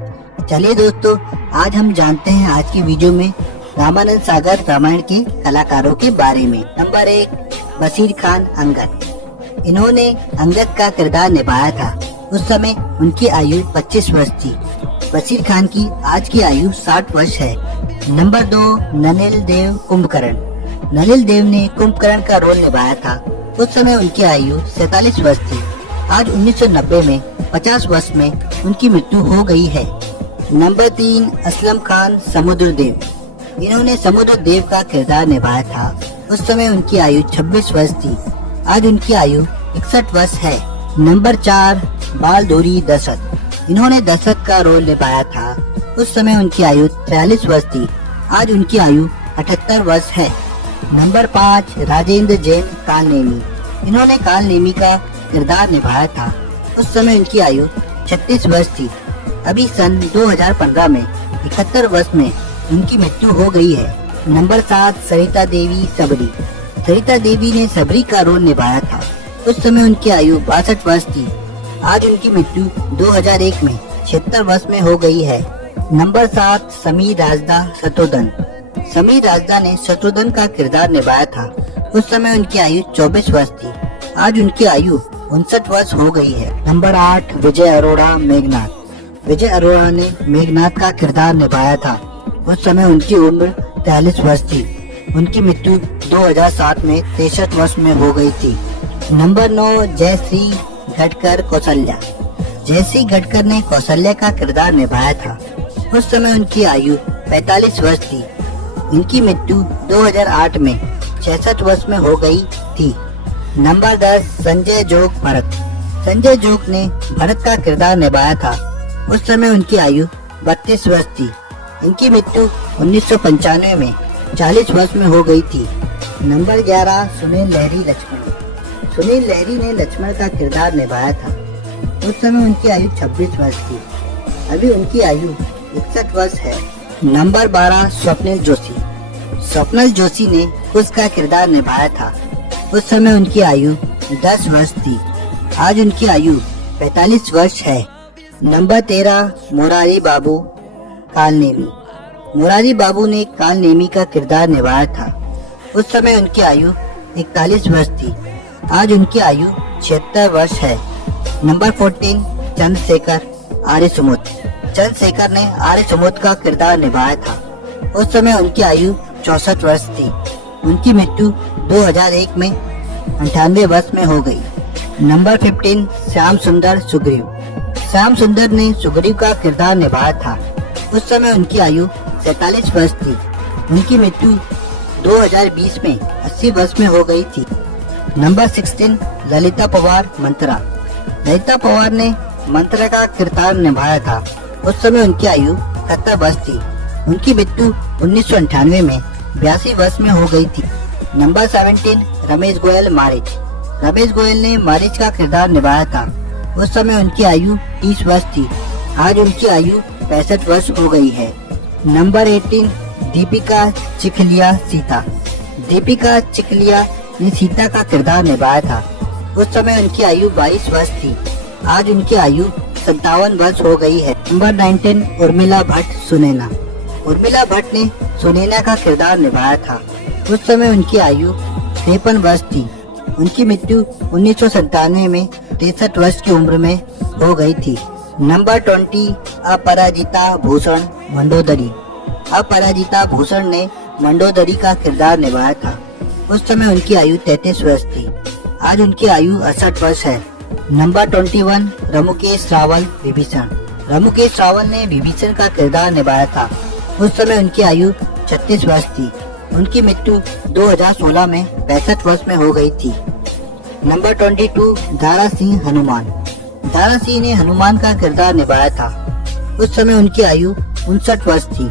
चलिए दोस्तों, आज हम जानते हैं आज की वीडियो में रामानंद सागर रामायण के कलाकारों के बारे में। नंबर 1, बशीर खान अंगद। इन्होंने अंगद का किरदार निभाया था। उस समय उनकी आयु 25 वर्ष थी। बशीर खान की आज की आयु 60 वर्ष है। नंबर 2, नलिन देव कुंभकर्ण। नलिन देव ने कुंभकर्ण का रोल निभाया था। उस समय उनकी आयु 47 वर्ष थी। आज 1990 में 50 वर्ष में उनकी मृत्यु हो गई है। नंबर 3, असलम खान समुद्रदेव। इन्होंने समुद्रदेव का किरदार निभाया था। उस समय उनकी आयु 26 वर्ष थी। आज उनकी आयु 61 वर्ष है। नंबर 4, बालधुरी दशरथ। इन्होंने दशरथ का रोल निभाया था। उस समय उनकी आयु 43 वर्ष थी। आज उनकी आयु 78 वर्ष है। नंबर 5, राजेंद्र जैन कालनेमी। इन्होंने कालनेमी का किरदार निभाया था। उस समय उनकी आयु 36 वर्ष थी। अभी सन 2015 में 71 वर्ष में उनकी मृत्यु हो गई है। नंबर 7, सरिता देवी सबरी। सरिता देवी ने सबरी का रोल निभाया था। उस समय उनकी आयु 62 वर्ष थी। आज उनकी मृत्यु 2001 में 76 वर्ष में हो गई है। नंबर 7, समीर राजदा शत्रुघ्न। समीर राजदा ने शत्रुघ्न का किरदार निभाया था। उस समय उनकी आयु 24 वर्ष थी। आज उनकी आयु 59 वर्ष हो गई है। नंबर 8, विजय अरोड़ा मेघनाथ। विजय अरोड़ा ने मेघनाथ का किरदार निभाया था। उस समय उनकी उम्र 43 वर्ष थी। उनकी मृत्यु 2007 में 63 वर्ष में हो गई थी। नंबर 9, जयश्री गडकर कौशल्या। जयश्री गडकर ने कौशल्या का किरदार निभाया था। उस समय उनकी आयु 45 वर्ष थी। उनकी मृत्यु 2008 में 66 वर्ष में हो गई थी। नंबर 10, संजय जोग भरत। संजय जोग ने भरत का किरदार निभाया था। उस समय उनकी आयु 32 वर्ष थी। इनकी मृत्यु 1995 में 40 वर्ष में हो गई थी। नंबर 11, सुनील लहरी लक्ष्मण। सुनील लहरी ने लक्ष्मण का किरदार निभाया था। उस समय उनकी आयु 26 वर्ष थी। अभी उनकी आयु 61 वर्ष है। नंबर 12, स्वप्निल जोशी। स्वप्निल जोशी ने कुश का किरदार निभाया था। उस समय उनकी आयु 10 वर्ष थी। आज उनकी आयु 45 वर्ष है। नंबर 13, मुरारी बाबू कालनेमी। मुरारी बाबू ने कालनेमी का किरदार निभाया था। उस समय उनकी आयु 41 वर्ष थी। आज उनकी आयु 76 वर्ष है। नंबर 14, चंद्रशेखर आर्यसमुद्र। चंद्रशेखर ने आर्यसमुद्र का किरदार निभाया था। उस समय उनकी आयु 64 वर्ष थी। उनकी मृत्यु 2001 में 98 वर्ष में हो गई। नंबर 15, श्याम सुंदर सुग्रीव। श्याम सुंदर ने सुग्रीव का किरदार निभाया था। उस समय उनकी आयु 47 वर्ष थी। उनकी मृत्यु 2020 में 80 वर्ष में हो गई थी। नंबर 16, ललिता पवार मंत्रा। ललिता पवार ने मंत्रा का किरदार निभाया था। उस समय उनकी आयु 70 वर्ष थी। उनकी मृत्यु 1998 में 82 वर्ष में हो गई थी। नंबर 17, रमेश गोयल मारिच। रमेश गोयल ने मारिच का किरदार निभाया था। उस समय उनकी आयु 30 वर्ष थी। आज उनकी आयु 65 वर्ष हो गई है। नंबर 18, दीपिका चिखलिया सीता। दीपिका चिखलिया ने सीता का किरदार निभाया था। उस समय उनकी आयु 22 वर्ष थी। आज उनकी आयु 57 वर्ष हो गई है। नंबर 19, उर्मिला भट्ट सुनैना। उर्मिला भट्ट ने सुनैना का किरदार निभाया था। उस समय उनकी आयु 53 वर्ष थी। उनकी मृत्यु 1997 में 63 वर्ष की उम्र में हो गई थी। नंबर 20, अपराजिता भूषण मंडोदरी। अपराजिता भूषण ने मंडोदरी का किरदार निभाया था। उस समय उनकी आयु 33 वर्ष थी। आज उनकी आयु 68 वर्ष है। नंबर 21, रमुकेश रावल विभीषण। रमुकेश रावल ने विभीषण का किरदार निभाया था। उस समय उनकी आयु 36 वर्ष थी। उनकी मृत्यु 2016 में 65 वर्ष में हो गई थी। नंबर 22, दारा सिंह हनुमान। दारा सिंह ने हनुमान का किरदार निभाया था। उस समय उनकी आयु 59 वर्ष थी।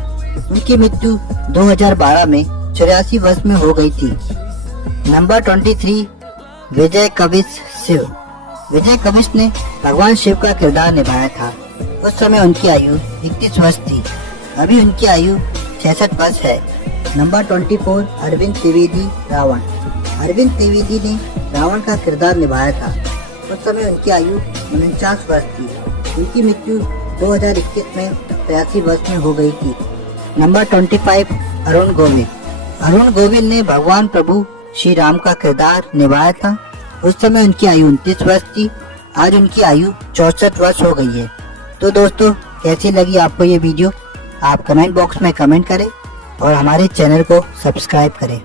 उनकी मृत्यु 2012 में 84 वर्ष में हो गई थी। नंबर 23, विजय कविश शिव। विजय कविश ने भगवान शिव का किरदार निभाया था। उस समय उनकी आयु 31 वर्ष थी। अभी उनकी आयु 66 वर्ष है। नंबर 24, अरविंद त्रिवेदी रावण। अरविंद त्रिवेदी ने रावण का किरदार निभाया था। उस समय उनकी आयु 49 वर्ष थी। उनकी मृत्यु 2021 में 83 वर्ष में हो गई थी। नंबर 25 अरुण गोविल। अरुण गोविल ने भगवान प्रभु श्री राम का किरदार निभाया था। उस समय उनकी आयु 29 वर्ष थी। आज उनकी आयु 64 वर्ष हो गई है। तो दोस्तों, कैसी लगी आपको ये वीडियो? आप कमेंट बॉक्स में कमेंट करें और हमारे चैनल को सब्सक्राइब करें।